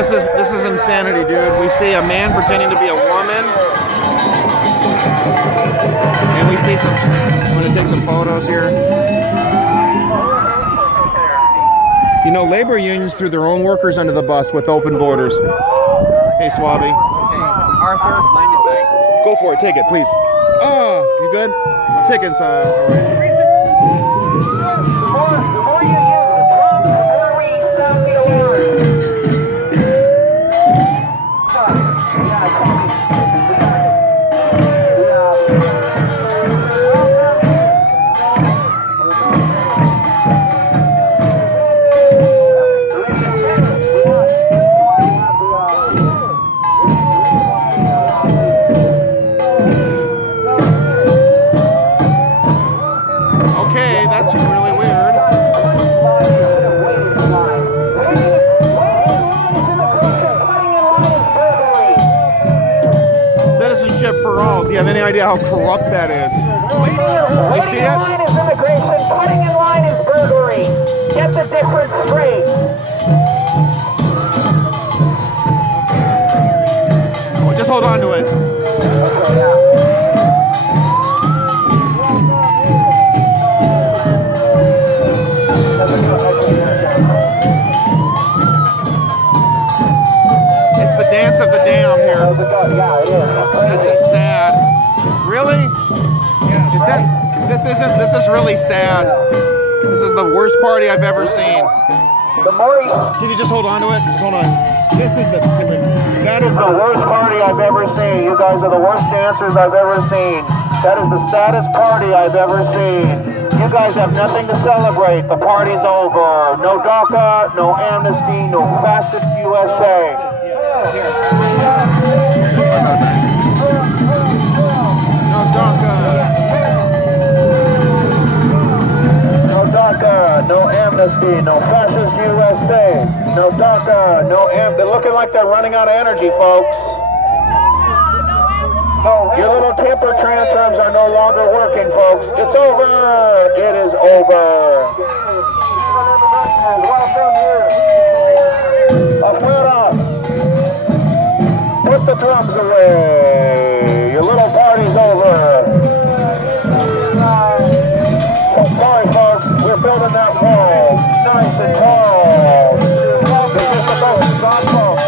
This is insanity, dude. We see a man pretending to be a woman, and we see some. I'm gonna take some photos here. You know, labor unions threw their own workers under the bus with open borders. Hey, Swabby. Okay. Arthur, mind if I... Go for it. Take it, please. Ah, you good? Tickets. All right. The more you use the drums, the more we sound the alarm. Okay, that's really weird. Citizenship for all. Do you have any idea how corrupt that is? You see it? Waiting in line is immigration. Cutting in line is burglary. Get the difference straight. Oh, just hold on to it. Okay, yeah. It's the dance of the damned here. Yeah, it is. That's just sad. Really? Yeah. Is that? This is really sad. This is the worst party I've ever seen. The more you... Can you just hold on to it? Just hold on. This is the. That is the worst party I've ever seen. You guys are the worst dancers I've ever seen. That is the saddest party I've ever seen. You guys have nothing to celebrate. The party's over. No DACA, no amnesty, no fascist USA. No DACA. No DACA, no amnesty, no fascist USA. No DACA, no amnesty. They're looking like they're running out of energy, folks. Your little temper tantrums are no longer working, folks. It's over. It is over. Afuera. Put the drums away. Your little party's over. Sorry, folks. We're building that wall nice and tall. It's just about to drop off.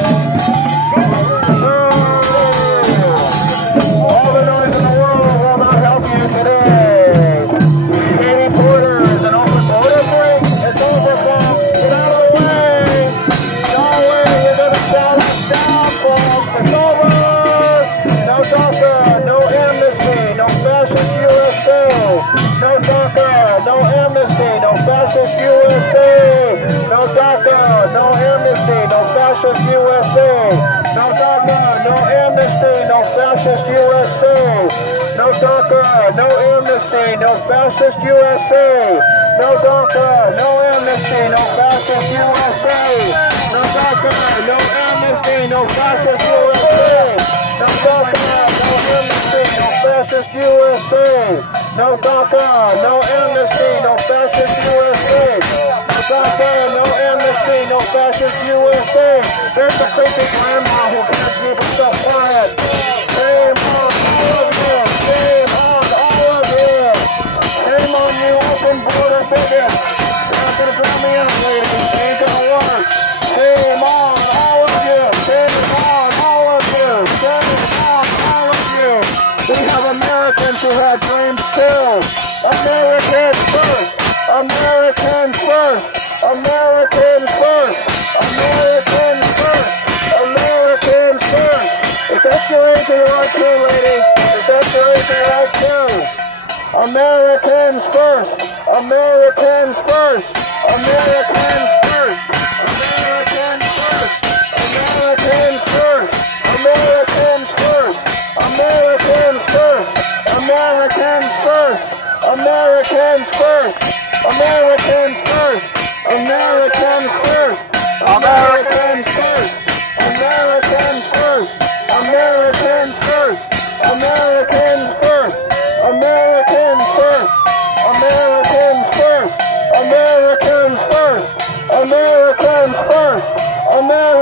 USA. No DACA, no amnesty, no fascist USA. No DACA, no amnesty, no fascist USA. No DACA, no amnesty, no fascist USA. No DACA, no amnesty, no fascist USA. No DACA, no amnesty, no fascist USA. No DACA, no amnesty, no fascist USA. DACA, no amnesty, no fascist USA. There's the creepy grandma who can't keep herself quiet. Shame on all of you. Shame on all of you. Shame on you open border bigots. You're not gonna drown me out, ladies. It ain't gonna work. Shame on all of you. Shame on all of you. Shame on all of you. We have Americans who have dreams too. Americans first. Americans first. Americans first. Americans first. Americans first. If that's your age, you're right too, lady. If that's your age, you're right too. Americans first. Americans first. Americans first. Americans first. Americans first. Americans first. Americans first. Americans first. Americans first. Americans first. Americans first. Americans first. Americans first. Americans first. Americans first. Americans first. Americans first. Americans first. Americans first. Americans